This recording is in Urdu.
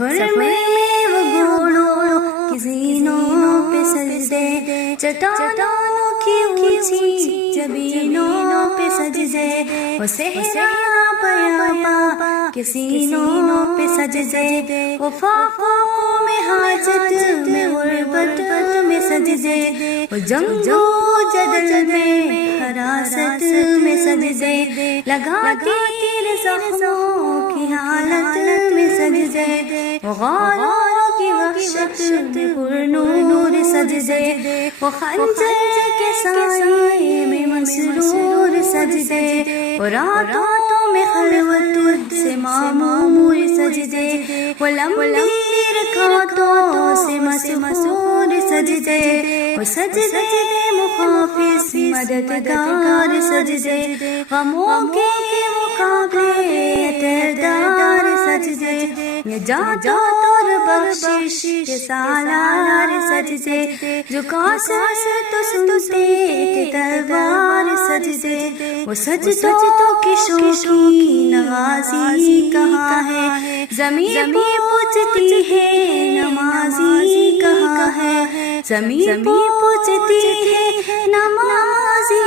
سفر میں وہ گھوڑوں کی زینوں پہ سجدے، چٹانوں کی اونچی جبینوں پہ سجدے، وہ صحرا بیاباں کے سینوں پہ سجدے، وہ فاقوں میں حاجت میں غربت میں سجدے، وہ جنگ و جدل میں حراست میں سجدے، لگا تیر زخموں کی حالت میں سجدے، وہ غاروں کی وحشت میں پرنور سجدے، وہ خنجر کے سائے میں مسرور سجدے، وہ راتوں میں خلوت سے معمور سجدے، وہ لمبی رکعتوں سے مسحور سجدے، وہ سجدے مخافظ مددگار سجدے، غموں کے مقابلے دردار سجدے، نجات اور بخشش کے سالار سجدے، جو کاسر تو سنتے تھے تلوار سجدے، وہ سجدوں کی شوقی نوازی کہاں ہے، زمین پہ پوچھتی ہے نمازی کہاں ہے، زمین پہ پوچھتی ہے نمازی